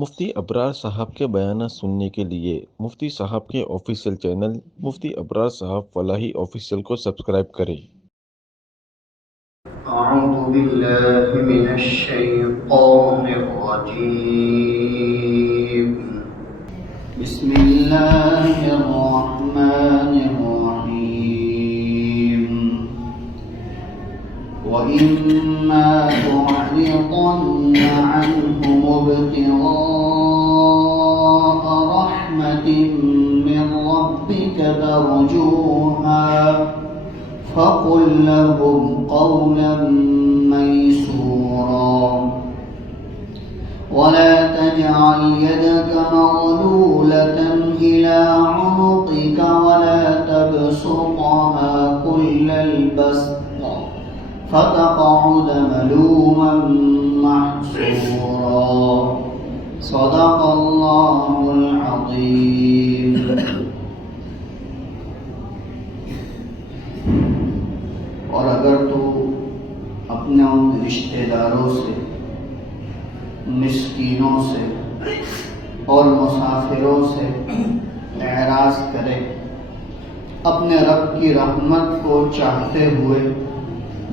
مفتی ابرار صاحب کے بیانات سننے کے لیے مفتی صاحب کے آفیشیل چینل مفتی ابرار صاحب فلاحی آفیشیل کو سبسکرائب کریں۔ اعوذ باللہ من الشیطان الرجیم بسم اللہ الرحمن الرحیم وَإِمَّا تُعْرِضَنَّ عَنْهُمُ ابْتِغَاءَ رَحْمَةٍ مِّن رَّبِّكَ تَرْجُوهَا فَقُل لَّهُمْ قَوْلًا مَّيْسُورًا وَلَا تَجْعَلْ يَدَكَ مَغْلُولَةً إِلَىٰ عُنُقِكَ وَلَا تَبْسُطْهَا كُلَّ الْبَسْطِ فَتَقْعُدَ مَلُومًا مَّحْسُورًا صدق اللہ العظیم۔ اور اگر تو اپنے ان رشتہ داروں سے، مسکینوں سے اور مسافروں سے اعراض کرے، اپنے رب کی رحمت کو چاہتے ہوئے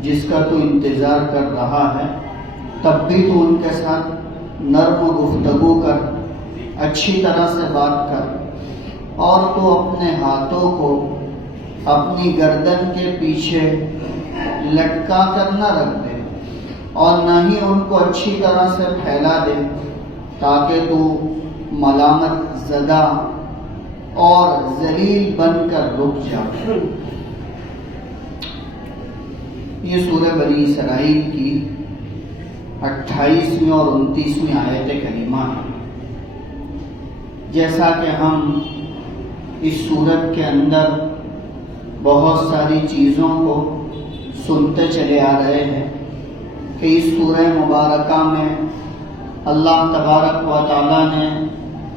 جس کا تو انتظار کر رہا ہے، تب بھی تو ان کے ساتھ نرم گفتگو کر، اچھی طرح سے بات کر، اور تو اپنے ہاتھوں کو اپنی گردن کے پیچھے لٹکا کر نہ رکھ دے، اور نہ ہی ان کو اچھی طرح سے پھیلا دے تاکہ تو ملامت زدہ اور ذلیل بن کر رک جائے۔ یہ سورہ بنی اسرائیل کی 28ویں اور 29ویں آیت کریمہ ہے۔ جیسا کہ ہم اس سورت کے اندر بہت ساری چیزوں کو سنتے چلے آ رہے ہیں کہ اس سورہ مبارکہ میں اللہ تبارک و تعالیٰ نے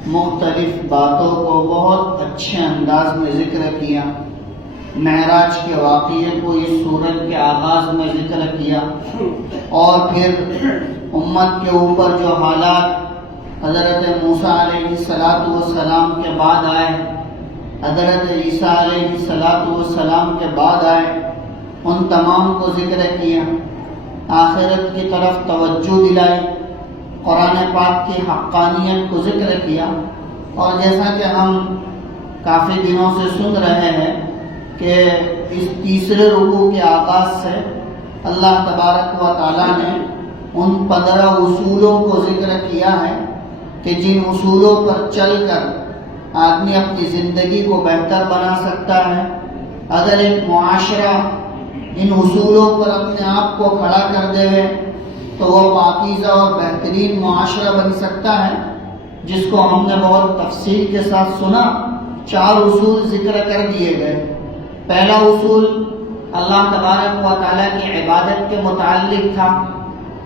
مختلف باتوں کو بہت اچھے انداز میں ذکر کیا۔ معراج کے واقعے کو اس سورت کے آغاز میں ذکر کیا، اور پھر امت کے اوپر جو حالات حضرت موسیٰ علیہ السلام کے بعد آئے، حضرت عیسیٰ علیہ السلام کے بعد آئے، ان تمام کو ذکر کیا، آخرت کی طرف توجہ دلائی، قرآن پاک کی حقانیت کو ذکر کیا۔ اور جیسا کہ ہم کافی دنوں سے سن رہے ہیں کہ اس تیسرے رکوع کے آغاز سے اللہ تبارک و تعالیٰ نے ان 15 اصولوں کو ذکر کیا ہے کہ جن اصولوں پر چل کر آدمی اپنی زندگی کو بہتر بنا سکتا ہے۔ اگر ایک معاشرہ ان اصولوں پر اپنے آپ کو کھڑا کر دے تو وہ پاکیزہ اور بہترین معاشرہ بن سکتا ہے، جس کو ہم نے بہت تفصیل کے ساتھ سنا۔ 4 اصول ذکر کر دیے گئے۔ پہلا اصول اللہ تبارک و تعالیٰ کی عبادت کے متعلق تھا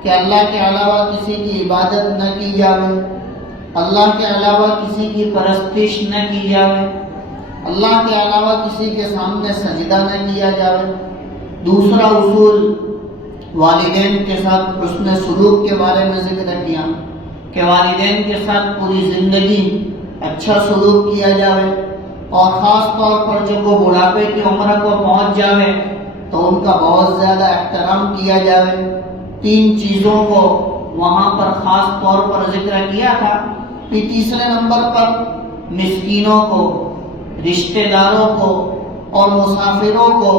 کہ اللہ کے علاوہ کسی کی عبادت نہ کی جائے، اللہ کے علاوہ کسی کی پرستش نہ کی جائے، اللہ کے علاوہ کسی کے سامنے سجدہ نہ کیا جائے۔ دوسرا اصول والدین کے ساتھ حسن سلوک کے بارے میں ذکر کیا کہ والدین کے ساتھ پوری زندگی اچھا سلوک کیا جائے، اور خاص طور پر جب وہ بڑھاپے کی عمر کو پہنچ جائے تو ان کا بہت زیادہ احترام کیا جائے۔ 3 چیزوں کو وہاں پر خاص طور پر ذکر کیا تھا۔ پھر تیسرے نمبر پر مسکینوں کو، رشتہ داروں کو اور مسافروں کو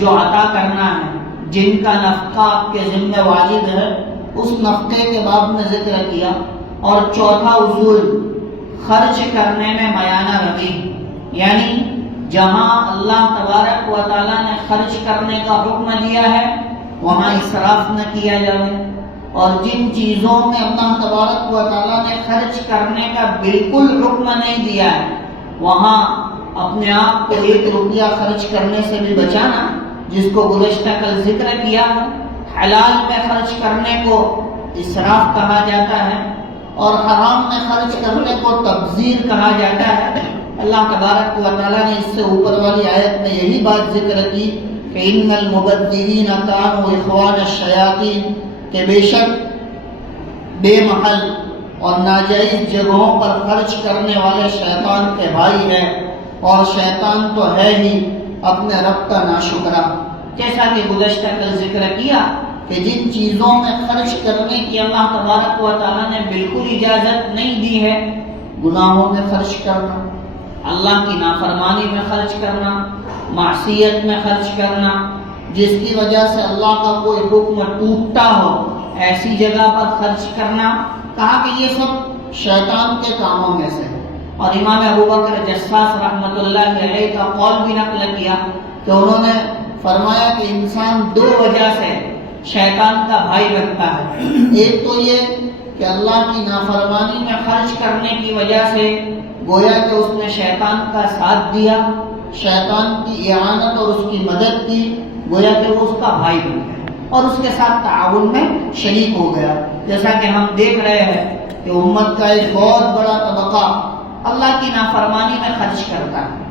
جو عطا کرنا ہے، جن کا نفقہ آپ کے ذمہ واجب ہے، اس نفقے کے باب میں ذکر کیا۔ اور چوتھا اصول خرچ کرنے میں میانہ روی، یعنی جہاں اللہ تبارک و تعالیٰ نے خرچ کرنے کا حکم دیا ہے وہاں اسراف نہ کیا جائے، اور جن چیزوں میں اللہ تبارک و تعالیٰ نے خرچ کرنے کا بالکل حکم نہیں دیا ہے وہاں اپنے آپ کو 1 روپیہ خرچ کرنے سے بھی بچانا، جس کو گزشتہ کل ذکر کیا ہے۔ حلال میں خرچ کرنے کو اسراف کہا جاتا ہے، اور حرام میں خرچ کرنے کو تبذیر کہا جاتا ہے۔ اللہ تبارک و تعالیٰ نے اس سے اوپر والی آیت میں یہی بات ذکر کی کہ ان المبذرین کانوا اخوان الشیاطین، کہ بے شک بے محل اور ناجائز جگہوں پر خرچ کرنے والے شیطان کے بھائی ہیں، اور شیطان تو ہے ہی اپنے رب کا ناشکرا۔ جیسا کہ گزشتہ کل ذکر کیا کہ جن چیزوں میں خرچ کرنے کی اللہ تبارک و تعالیٰ نے بالکل اجازت نہیں دی ہے، گناہوں میں خرچ کرنا، اللہ کی نافرمانی میں خرچ کرنا، معصیت میں خرچ کرنا، جس کی وجہ سے اللہ کا کوئی حکم ٹوٹتا ہو ایسی جگہ پر خرچ کرنا، کہا کہ یہ سب شیطان کے کاموں میں سے ہے۔ اور امام ابو بکر جساس رحمۃ اللہ علیہ کا قول بھی نقل کیا کہ انہوں نے فرمایا کہ انسان دو وجہ سے شیطان کا بھائی بنتا ہے۔ ایک تو یہ کہ اللہ کی نافرمانی میں خرچ کرنے کی وجہ سے گویا کہ اس نے شیطان کا ساتھ دیا، شیطان کی اعانت اور اس کی مدد کی، گویا کہ وہ اس کا بھائی بن گیا اور اس کے ساتھ تعاون میں شریک ہو گیا۔ جیسا کہ ہم دیکھ رہے ہیں کہ امت کا ایک بہت بڑا طبقہ اللہ کی نافرمانی میں خرچ کرتا ہے،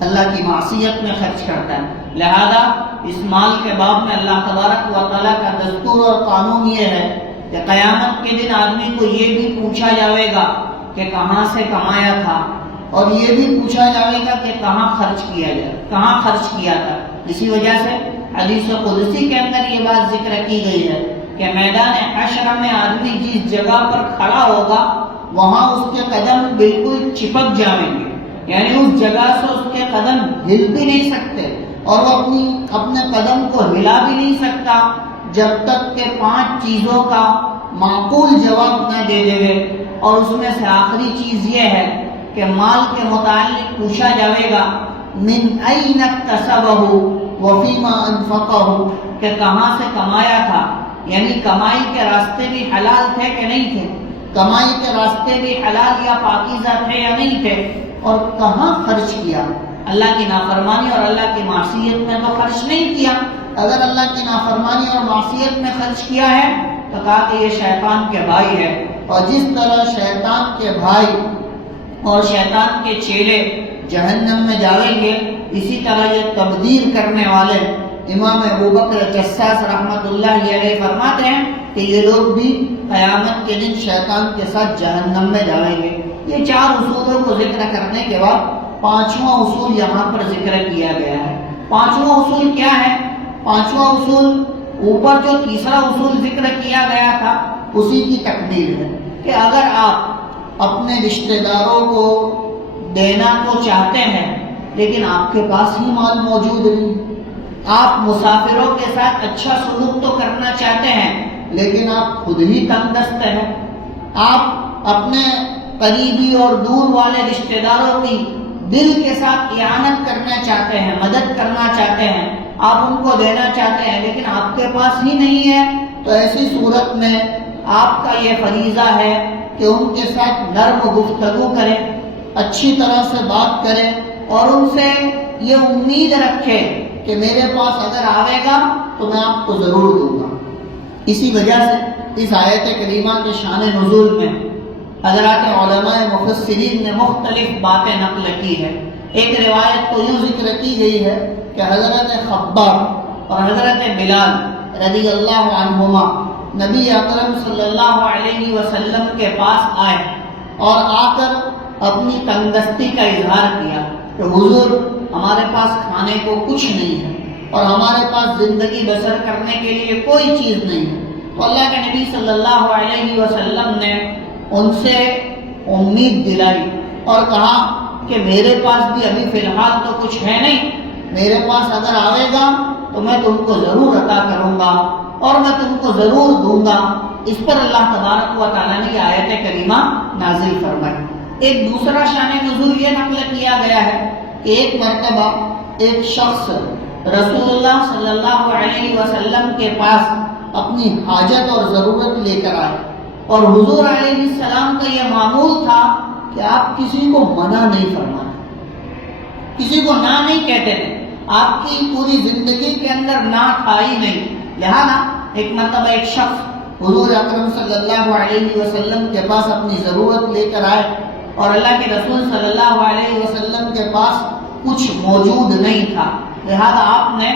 اللہ کی معصیت میں خرچ کرتا ہے۔ لہذا اس مال کے باب میں اللہ تبارک و تعالیٰ کا دستور اور قانون یہ ہے کہ قیامت کے دن آدمی کو یہ بھی پوچھا جائے گا کہ کہاں سے کمایا تھا، اور یہ بھی پوچھا جائے گا کہ کہاں خرچ کیا تھا۔ اسی وجہ سے حدیث قدسی کے اندر یہ بات ذکر کی گئی ہے کہ میدان حشر میں آدمی جس جگہ پر کھڑا ہوگا وہاں اس کے قدم بالکل چپک جائیں گے، یعنی اس جگہ سے اس کے قدم ہل بھی نہیں سکتے، اور وہ اپنے قدم کو ہلا بھی نہیں سکتا جب تک کہ 5 چیزوں کا معقول جواب نہ دے دے۔ اور اس میں سے آخری چیز یہ ہے کہ مال کے متعلق پوچھا جائے گا من این اکتسبہ وفیما انفقہ، کہ کہاں سے کمایا تھا، یعنی کمائی کے راستے بھی حلال تھے کہ نہیں تھے، کمائی کے راستے بھی حلال یا پاکیزہ تھے یا نہیں تھے، اور کہاں خرچ کیا۔ اللہ کی نافرمانی اور اللہ کی معصیت میں تو خرچ نہیں کیا۔ اگر اللہ کی نافرمانی اور معصیت میں خرچ کیا ہے تو کہا کہ یہ شیطان کے بھائی ہے، اور جس طرح شیطان کے بھائی اور شیطان کے چیلے جہنم میں جائیں گے، اسی طرح یہ تبدیل کرنے والے امام ابو بکر جساس رحمۃ اللہ علیہ فرماتے ہیں کہ یہ لوگ بھی قیامت کے دن شیطان کے ساتھ جہنم میں جائیں گے۔ یہ 4 اصولوں کو ذکر کرنے کے بعد 5واں اصول یہاں پر ذکر کیا گیا ہے۔ 5واں اصول کیا ہے؟ 5واں اصول اوپر جو 3را اصول ذکر کیا گیا تھا اسی کی تکمیل ہے کہ اگر آپ اپنے رشتہ داروں کو دینا تو چاہتے ہیں لیکن آپ کے پاس ہی مال موجود نہیں، آپ مسافروں کے ساتھ اچھا سلوک تو کرنا چاہتے ہیں لیکن آپ خود ہی تنگ دست ہیں، آپ اپنے قریبی اور دور والے رشتہ داروں کی دل کے ساتھ اعانت کرنا چاہتے ہیں، مدد کرنا چاہتے ہیں، آپ ان کو دینا چاہتے ہیں لیکن آپ کے پاس ہی نہیں ہے، تو ایسی صورت میں آپ کا یہ فریضہ ہے کہ ان کے ساتھ نرم گفتگو کریں، اچھی طرح سے بات کریں اور ان سے یہ امید رکھیں کہ میرے پاس اگر آئے گا تو میں آپ کو ضرور دوں گا۔ اسی وجہ سے اس آیت کریمہ کے شان نزول میں حضرات علماء مفسرین نے مختلف باتیں نقل کی ہے۔ ایک روایت تو یوں ذکر کی گئی ہے کہ حضرت خباب اور حضرت بلال رضی اللہ عنہما نبی اکرم صلی اللہ علیہ وسلم کے پاس آئے اور آ کر اپنی تنگدستی کا اظہار کیا کہ حضور ہمارے پاس کھانے کو کچھ نہیں ہے اور ہمارے پاس زندگی بسر کرنے کے لیے کوئی چیز نہیں ہے۔ تو اللہ کے نبی صلی اللہ علیہ وسلم نے ان سے امید دلائی اور کہا کہ میرے پاس بھی ابھی فی الحال تو کچھ ہے نہیں، میرے پاس اگر آئے گا تو میں تم کو ضرور عطا کروں گا اور میں تم کو ضرور دوں گا۔ اس پر اللہ تبارک و تعالیٰ نے یہ آیت کریمہ نازل فرمائی۔ ایک دوسرا شان نزول یہ نقل کیا گیا ہے کہ ایک مرتبہ ایک شخص رسول اللہ صلی اللہ علیہ وسلم کے پاس اپنی حاجت اور ضرورت لے کر آئے اور حضور علیہ السلام کا یہ معمول تھا کہ آپ کسی کو منع نہیں فرمانا، کسی کو نہ نہیں کہتے تھے، آپ کی پوری زندگی کے اندر نہ تھا ہی نہیں۔ لہذا ایک مرتبہ ایک شخص حضور اکرم صلی اللہ علیہ وسلم کے پاس اپنی ضرورت لے کر آئے اور اللہ کے رسول صلی اللہ علیہ وسلم کے پاس کچھ موجود نہیں تھا، لہذا آپ نے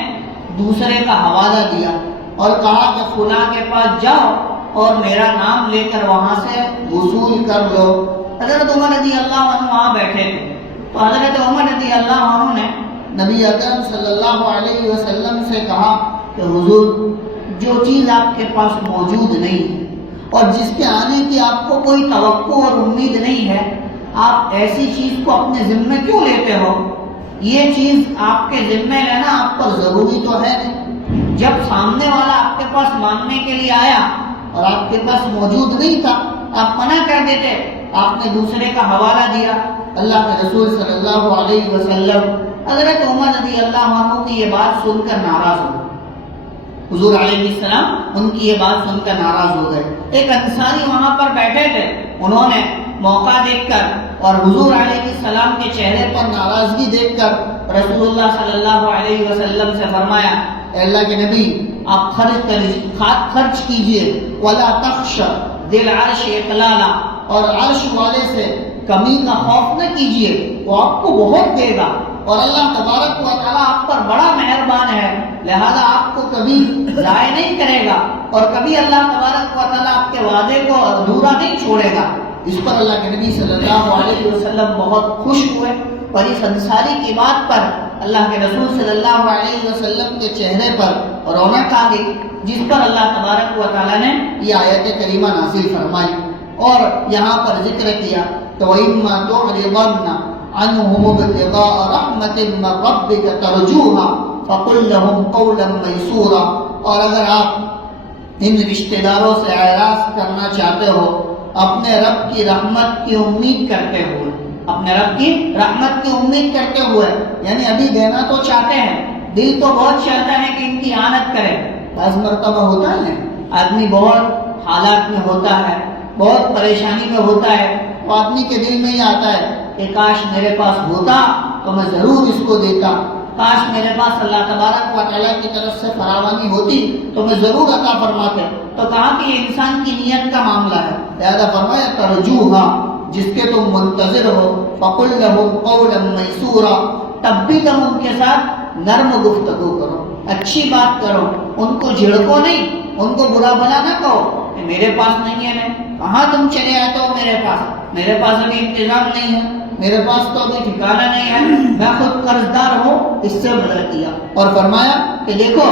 دوسرے کا حوالہ دیا اور کہا کہ فلاں کے پاس جاؤ اور میرا نام لے کر وہاں سے وصول کر لو۔ حضرت عمر رضی اللہ عنہ وہاں بیٹھے تھے، تو حضرت عمر رضی اللہ عنہ نے نبی اکرم صلی اللہ علیہ وسلم سے کہا کہ حضور، جو چیز آپ کے پاس موجود نہیں ہے اور جس کے آنے کی آپ کو کوئی توقع اور امید نہیں ہے، آپ ایسی چیز کو اپنے ذمے کیوں لیتے ہو؟ یہ چیز آپ کے ذمے لینا آپ پر ضروری تو ہے نہیں۔ جب سامنے والا آپ کے پاس مانگنے کے لیے آیا اور آپ کے پاس موجود نہیں تھا، آپ منع کر دیتے، آپ نے دوسرے کا حوالہ دیا۔ اللہ کے رسول صلی اللہ علیہ وسلم حضرت عمر رضی اللہ عنہ کی یہ بات سن کر ناراض ہو گئے۔ حضور علیہ السلام ان کی یہ بات سن کر ناراض ہو گئے۔ ایک انصاری وہاں پر بیٹھے تھے، انہوں نے موقع دیکھ کر اور حضور علیہ السلام کے چہرے پر ناراضگی دیکھ کر رسول اللہ صلی اللہ علیہ وسلم سے فرمایا، اے اللہ کے نبی، آپ خرچ کیجئے، وَلَا تَخْشَ ذِي الْعَرْشِ اِقْلَالًا، اور عرش والے سے کمی کا خوف نہ کیجئے، وہ آپ کو بہت دے گا، اور اللہ تبارک و تعالیٰ آپ پر بڑا مہربان ہے، لہذا آپ کو کبھی ضائع نہیں کرے گا، اور کبھی اللہ تبارک و تعالیٰ آپ کے وعدے کو ادھورا نہیں چھوڑے گا۔ اس پر اللہ کے نبی صلی اللہ علیہ وسلم بہت خوش ہوئے، اور اس انصاری کی بات پر اللہ کے رسول صلی اللہ علیہ وسلم کے چہرے پر رونق آ گئی، جس پر اللہ تبارک و تعالیٰ نے یہ آیت کریمہ نازل فرمائی اور یہاں پر ذکر کیا کہ وَإِمَّا تُعْرِضَنَّ عَنْهُمُ ابْتِغَاءَ رَحْمَةٍ مِّن رَّبِّكَ تَرْجُوهَا فَقُل لَّهُمْ قَوْلًا مَّيْسُورًا، اور اگر آپ ان رشتہ داروں سے اعراض کرنا چاہتے ہو اپنے رب کی رحمت کی امید کرتے ہوئے، اپنے رب کی رحمت کی امید کرتے ہوئے، یعنی ابھی دینا تو چاہتے ہیں، دل تو بہت چاہتا ہے کہ ان کی اعانت کرے۔ بعض مرتبہ ہوتا ہے آدمی بہت حالات میں ہوتا ہے، بہت پریشانی میں ہوتا ہے، تو آدمی کے دل میں یہ آتا ہے کہ کاش میرے پاس ہوتا تو میں ضرور اس کو دیتا، کاش میرے پاس اللہ تبارک و تعالیٰ کی طرف سے فراوانی ہوتی تو میں ضرور عطا فرماتے۔ تو کہا کہ یہ انسان کی نیت کا معاملہ ہے، لہذا فرمایا ترجوہا، جس کے تم منتظر ہو، فقل لہم قولا میسورا، تب بھی تم ان کے ساتھ نرم گفتگو کرو، اچھی بات کرو، ان کو جھڑکو نہیں، ان کو برا بھلا نہ کہو کہ میرے پاس نہیں ہے، کہاں تم چلے آتے ہو میرے پاس ابھی انتظام نہیں ہے، میرے پاس تو ابھی ٹھکانہ نہیں ہے، میں خود قرض دار ہوں، اس سے بدل دیا اور فرمایا کہ دیکھو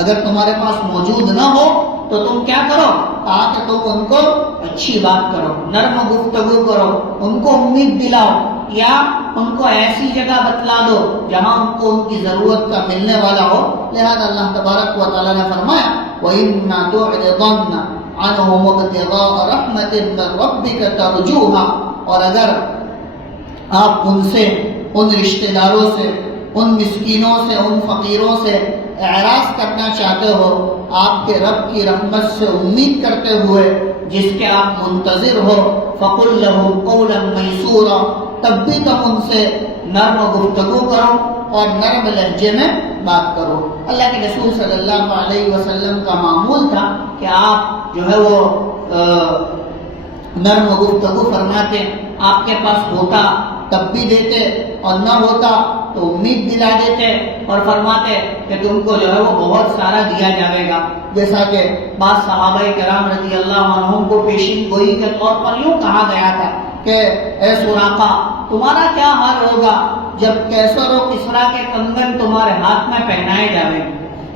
اگر تمہارے پاس موجود نہ ہو تو تم کیا کرو، کہا کہ تم ان کو اچھی بات کرو، نرم گفتگو کرو، ان کو امید دلاؤ، یا ان کو ایسی جگہ بتلا دو جہاں ان کو ان کی ضرورت کا ملنے والا ہو۔ لہذا اللہ تبارک و تعالیٰ نے فرمایا وَإِمَّا تُعْرِضَنَّ عَنْهُمُ ابْتِغَاءَ رَحْمَةٍ مِّن رَّبِّكَ تَرْجُوهَا، اور اگر آپ ان سے، ان رشتہ داروں سے، ان مسکینوں سے، ان فقیروں سے اعراض کرنا چاہتے ہو، آپ کے رب کی رحمت سے امید کرتے ہوئے جس کے آپ منتظر ہو، فَقُل لَّهُمْ قَوْلًا مَّيْسُورًا، تب بھی تم ان سے نرم گفتگو کرو اور نرم لہجے میں بات کرو۔ اللہ کے رسول صلی اللہ علیہ وسلم کا معمول تھا کہ آپ جو ہے وہ نرم گفتگو فرماتے، آپ کے پاس ہوتا تب بھی دیتے اور نہ ہوتا تو امید دلا دیتے اور فرماتے کہ تم کو جو ہے وہ بہت سارا دیا جائے گا، جیسا کہ بعض صحابہ کرام رضی اللہ عنہم کو پیشین گوئی کے طور پر یوں کہا گیا تھا کہ اے سراقہ، تمہارا کیا حال ہوگا جب کیسر و کسرا کے کنگن تمہارے ہاتھ میں پہنائے جائیں گے۔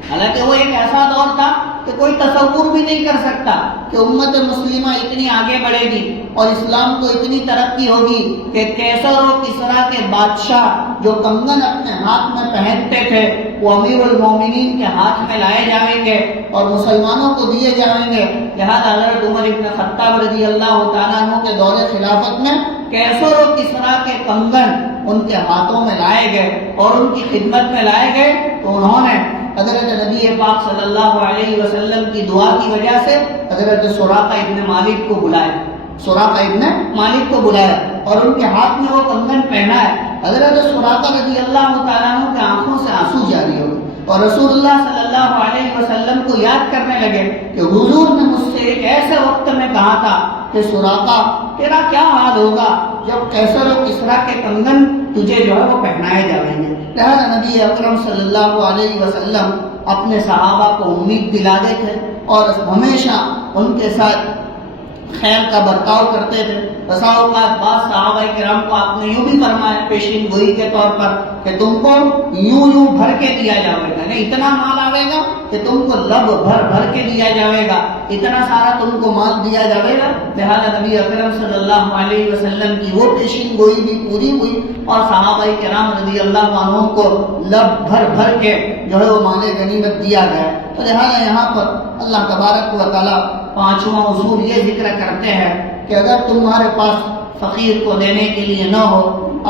حالانکہ وہ ایک ایسا دور تھا کہ کوئی تصور بھی نہیں کر سکتا کہ امت مسلمہ اتنی آگے بڑھے گی اور اسلام کو اتنی ترقی ہوگی کہ کیسر و کسرا کے بادشاہ جو کنگن اپنے ہاتھ میں پہنتے تھے وہ امیر المومنین کے ہاتھ میں لائے جائیں گے اور مسلمانوں کو دیے جائیں گے۔ لہذا حضرت عمر بن خطاب رضی اللہ تعالیٰ عنہ کے دور خلافت میں کیسر و کسرا کے کنگن ان کے ہاتھوں میں لائے گئے اور ان کی خدمت میں لائے گئے، تو انہوں نے حضرت نبی پاک صلی اللہ علیہ وسلم کی دعا کی وجہ سے حضرت سراقہ ابن مالک کو بلایا اور ان کے ہاتھ میں وہ کنگن پہنا ہے۔ حضرت سراقہ رضی اللہ تعالیٰ عنہ کے آنکھوں سے آنسو جاری ہو گئے اور رسول اللہ صلی اللہ علیہ وسلم کو یاد کرنے لگے کہ حضور نے مجھ سے ایک ایسے وقت میں کہا تھا کہ سراقہ تیرا کیا حال ہوگا جب کیسر و کسرا کے کنگن تجھے جو ہے وہ پہنائے جائیں گے۔ لہذا نبی اکرم صلی اللہ علیہ وسلم اپنے صحابہ کو امید دلاتے تھے اور ہمیشہ ان کے ساتھ خیر کا برتاؤ کرتے تھے۔ بسا اوقات بعض صحابہ کرام کو آپ نے یوں بھی فرمایا پیشین گوئی کے طور پر کہ تم کو یوں بھر کے دیا جائے گا، نہیں اتنا مال آئے گا کہ تم کو لب بھر کے دیا جائے گا، اتنا سارا تم کو مال دیا جائے گا۔ لہذا نبی اکرم صلی اللہ علیہ وسلم کی وہ پیشین گوئی بھی پوری ہوئی اور صحابہ کرام رضی اللہ عنہم کو لب بھر کے جو ہے وہ مال غنیمت دیا گیا۔ تو لہذا یہاں پر اللہ تبارک و تعالیٰ پانچواں اصول یہ ذکر کرتے ہیں کہ اگر تمہارے پاس فقیر کو دینے کے لیے نہ ہو،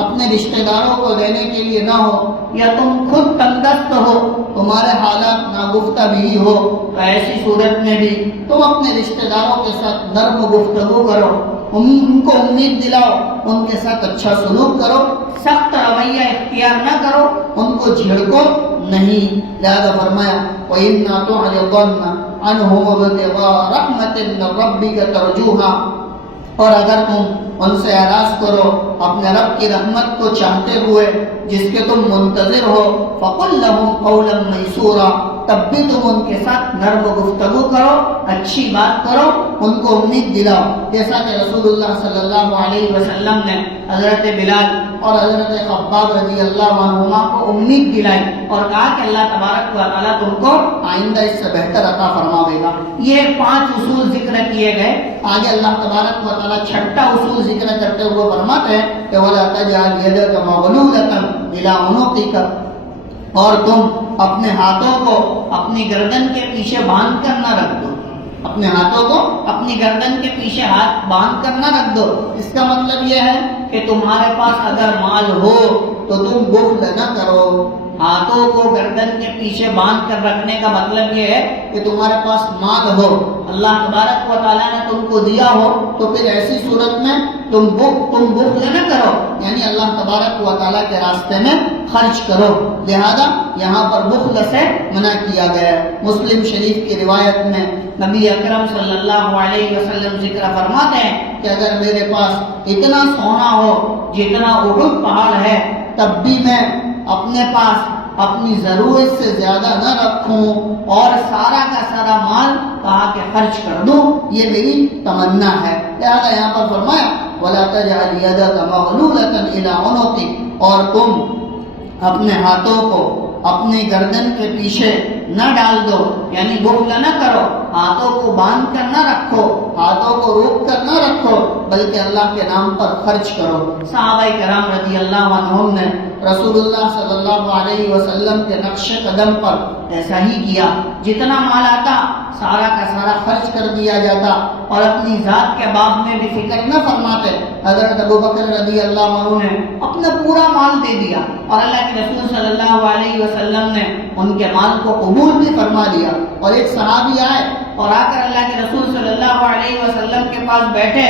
اپنے رشتہ داروں کو دینے کے لیے نہ ہو، یا تم خود تنگدست ہو، تمہارے حالات ناگفتہ بھی ہو، تو ایسی صورت میں بھی تم اپنے رشتہ داروں کے ساتھ نرم گفتگو کرو، ان کو امید دلاؤ، ان کے ساتھ اچھا سلوک کرو، سخت رویہ اختیار نہ کرو، ان کو جھڑکو نہیں۔ لہذا فرمایا وَإِنَّا تُعْرِضَنَّ عَنْهُمْ ابْتِغَاءَ رَحْمَةٍ مِّن رَّبِّكَ تَرْجُوهَا، اور اگر تم ان سے اعراض کرو اپنے رب کی رحمت کو چاہتے ہوئے جس کے تم منتظر ہو، فَقُلْ لَهُمْ قَوْلًا مَيْسُورًا، تب بھی تم ان کے ساتھ نرم گفتگو کرو، اچھی بات کرو، ان کو امید دلاؤ، جیسا کہ رسول اللہ صلی اللہ علیہ وسلم نے حضرت بلال اور حضرت خباب رضی اللہ عنہما کو امید دلائی اور کہا کہ اللہ تبارک و تعالیٰ تم کو آئندہ اس سے بہتر عطا فرماوے گا۔ یہ 5 اصول ذکر کیے گئے۔ آگے اللہ تبارک و تعالیٰ 6واں اصول ذکر کرتے ہوئے فرماتے ہیں کہ وَلَا تَجْعَلْ يَدَكَ مَغْلُولَةً إِلَىٰ عُنُقِكَ، اور تم اپنے ہاتھوں کو اپنی گردن کے پیچھے باندھ کر نہ رکھ دو، اپنے ہاتھوں کو اپنی گردن کے پیچھے ہاتھ باندھ کر نہ رکھ دو۔ اس کا مطلب یہ ہے کہ تمہارے پاس اگر مال ہو تو تم بخل نہ کرو۔ ہاتھوں کو گردن کے پیچھے باندھ کر رکھنے کا مطلب یہ ہے کہ تمہارے پاس مال ہو، اللہ تبارک و تعالیٰ نے تم کو دیا ہو، تو پھر ایسی صورت میں تم بخل نہ کرو، یعنی اللہ تبارک و تعالیٰ کے راستے میں خرچ کرو۔ لہذا یہاں پر بخل سے منع کیا گیا ہے۔ مسلم شریف کی روایت میں نبی اکرم صلی اللہ علیہ وسلم ذکر فرماتے ہیں کہ اگر میرے پاس اتنا سونا ہو جتنا احد پہاڑ ہے، تب بھی میں اپنے پاس اپنی ضرورت سے زیادہ نہ رکھوں اور سارا کا سارا مال کہا کہ خرچ کر دوں، یہ میری تمنا ہے۔ لہذا یہاں پر فرمایا وَلَا تَجْعَلْ يَدَكَ مَغْلُولَةً إِلَىٰ عُنُقِكَ، اور تم اپنے ہاتھوں کو اپنی گردن کے پیچھے نہ ڈال دو، یعنی بخل نہ کرو، ہاتھوں کو باندھ کر نہ رکھو، ہاتھوں کو روک کر نہ رکھو، بلکہ اللہ کے نام پر خرچ کرو۔ صحابہ کرام رضی اللہ عنہم نے رسول اللہ صلی اللہ علیہ وسلم کے نقش قدم پر ایسا ہی کیا، جتنا مال آتا سارا کا سارا خرچ کر دیا جاتا اور اپنی ذات کے باب میں بھی فکر نہ فرماتے۔ حضرت ابوبکر رضی اللہ عنہ نے اپنا پورا مال دے دیا اور اللہ کے رسول صلی اللہ علیہ وسلم نے ان کے مال کو قبول بھی فرما لیا، اور ایک صحابی آئے اور آ کر اللہ کے رسول صلی اللہ علیہ وسلم کے پاس بیٹھے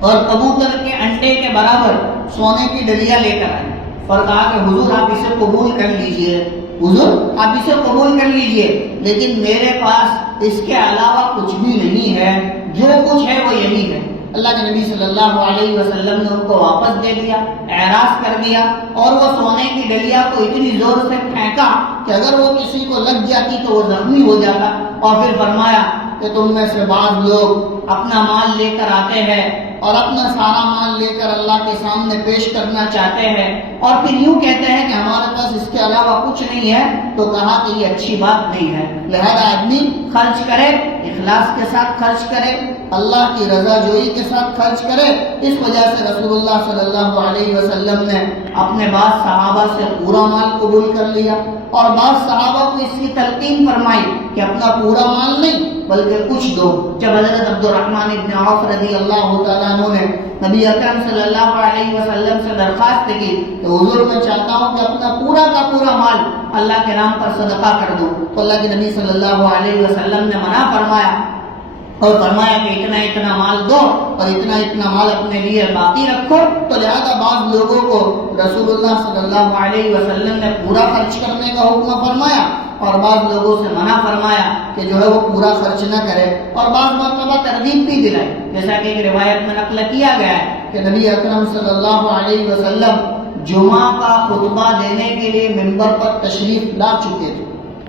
اور کبوتر کے انڈے کے برابر سونے کی ڈلیا لے کر آئے اور کہا کہ حضور آپ اسے قبول کر لیجئے، حضور آپ اسے قبول کر لیجئے، لیکن میرے پاس اس کے علاوہ کچھ بھی نہیں ہے، جو کچھ ہے وہ یہی ہے۔ اللہ کے نبی صلی اللہ علیہ وسلم نے ان کو واپس دے دیا، اعراض کر دیا، اور وہ سونے کی ڈلیا کو اتنی زور سے پھینکا کہ اگر وہ کسی کو لگ جاتی تو وہ زخمی ہو جاتا، اور پھر فرمایا کہ تم میں سے بعض لوگ اپنا مال لے کر آتے ہیں اور اپنا سارا مال لے کر اللہ کے سامنے پیش کرنا چاہتے ہیں اور پھر یوں کہتے ہیں کہ ہمارے پاس اس کے علاوہ کچھ نہیں ہے، تو کہا کہ یہ اچھی بات نہیں ہے۔ لہذا آدمی خرچ کرے، اخلاص کے ساتھ خرچ کرے، اللہ کی رضا جوئی کے ساتھ خرچ کرے۔ اس وجہ سے رسول اللہ صلی اللہ علیہ وسلم نے اپنے بعض صحابہ سے پورا مال قبول کر لیا اور بعض صحابہ کو اس کی تلقین فرمائی کہ اپنا پورا مال نہیں بلکہ کچھ دو۔ جب حضرت عبد الرحمن ابن عوف رضی اللہ تعالیٰ عنہ نے نبی اکرم صلی اللہ علیہ وسلم سے درخواست کی کہ حضور میں چاہتا ہوں کہ اپنا پورا کا پورا مال اللہ کے نام پر صدقہ کر دوں، تو اللہ کے نبی صلی اللہ علیہ وسلم نے منع فرمایا اور فرمایا کہ اتنا اتنا مال دو اور اتنا اتنا مال اپنے لیے باقی رکھو۔ تو لہذا بعض لوگوں کو رسول اللہ صلی اللہ علیہ وسلم نے پورا خرچ کرنے کا حکم فرمایا اور بعض لوگوں سے منع فرمایا کہ جو ہے وہ پورا خرچ نہ کرے، اور بعض مرتبہ ترغیب بھی دلائی، جیسا کہ ایک روایت میں نقل کیا گیا ہے کہ نبی اکرم صلی اللہ علیہ وسلم جمعہ کا خطبہ دینے کے لیے منبر پر تشریف لا چکے تھے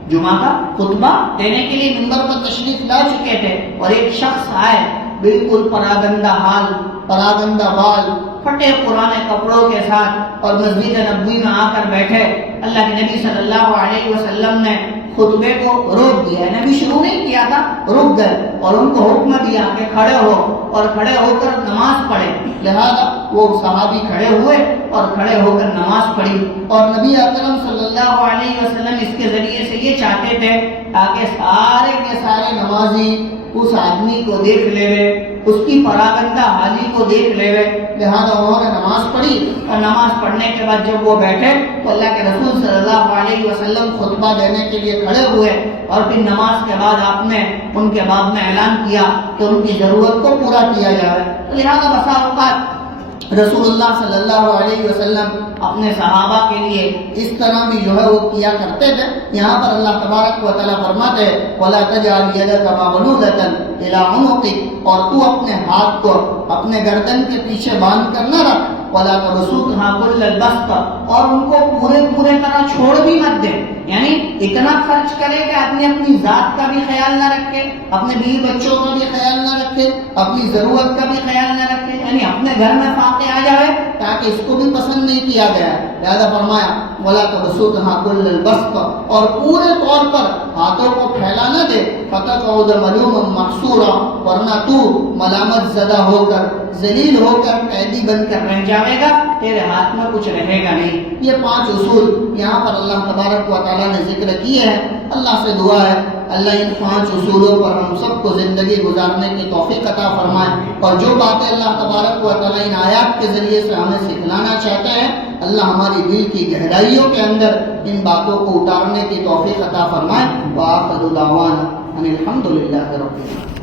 جمعہ کا خطبہ دینے کے لیے منبر پر تشریف لا چکے تھے اور ایک شخص آئے بالکل پراگندہ حال، پراگندہ بال، پھٹے پرانے کپڑوں کے ساتھ اور مسجد نبوی میں آ کر بیٹھے۔ اللہ کے نبی صلی اللہ علیہ وسلم نے خطبے کو روک دیا، نبی شروع نہیں کیا تھا، رک گئے اور ان کو حکم دیا کہ کھڑے ہو اور کھڑے ہو کر نماز پڑھے۔ لہذا وہ صحابی کھڑے ہوئے اور کھڑے ہو کر نماز پڑھی، اور نبی اکرم صلی اللہ علیہ وسلم اس کے ذریعے سے یہ چاہتے تھے تاکہ سارے کے سارے نمازی اس آدمی کو دیکھ لے، اس کی پراگندہ حالی کو دیکھ لے، لہذا انہوں نے نماز پڑھی، اور نماز پڑھنے کے بعد جب وہ بیٹھے تو اللہ کے رسول صلی اللہ علیہ وسلم خطبہ دینے کے لیے کھڑے ہوئے، اور پھر نماز کے بعد آپ نے ان کے باب میں اعلان کیا کہ ان کی ضرورت کو پورا کیا جائے۔ لہذا بسا اوقات رسول اللہ صلی اللہ علیہ وسلم اپنے صحابہ کے لیے اس طرح بھی جو ہے وہ کیا کرتے تھے۔ یہاں پر اللہ تبارک و تعالیٰ فرماتے ہیں وَلَا تَجْعَلْ يَدَكَ مَغْلُولَةً إِلَىٰ عُنُقِكَ، اور تو اپنے ہاتھ کو اپنے گردن کے پیچھے باندھ کر نہ رکھ، وَلَا تَبْسُطْهَا كُلَّ الْبَسْطِ، اور ان کو پورے طرح چھوڑ بھی مت دے، یعنی اتنا خرچ کرے کہ آدمی اپنی ذات کا بھی خیال نہ رکھے، اپنے بیوی بچوں کا بھی خیال نہ رکھے، اپنی ضرورت کا بھی خیال نہ رکھے، یعنی اپنے گھر میں فاقے آ جائے تاکہ اس کو بھی پسند نہیں کیا گیا۔ لہذا فرمایا وَلَا تَبْسُطْهَا كُلَّ الْبَسْطِ، اور پورے طور پر ہاتھوں کو پھیلا نہ دے، فَتَقْعُدَ مَلُومًا مَحْسُورًا، ورنہ تو ملامت زدہ ہو کر، ذلیل ہو کر، قیدی بن کر رہ جائے گا، تیرے ہاتھ میں کچھ رہے گا نہیں۔ یہ 5 اصول یہاں پر اللہ تبارک و تعالیٰ نے ذکر کیے ہیں۔ اللہ سے دعا ہے اللہ ان 5 اصولوں پر ہم سب کو زندگی گزارنے کی توفیق عطا فرمائے، اور جو باتیں اللہ تبارک و تعالیٰ ان آیات کے ذریعے سے ہمیں سکھلانا چاہتے ہیں، اللہ ہماری دل کی گہرائیوں کے اندر ان باتوں کو اتارنے کی توفیق عطا فرمائے۔ وآخر دعوانا ان الحمد للہ رب العالمین۔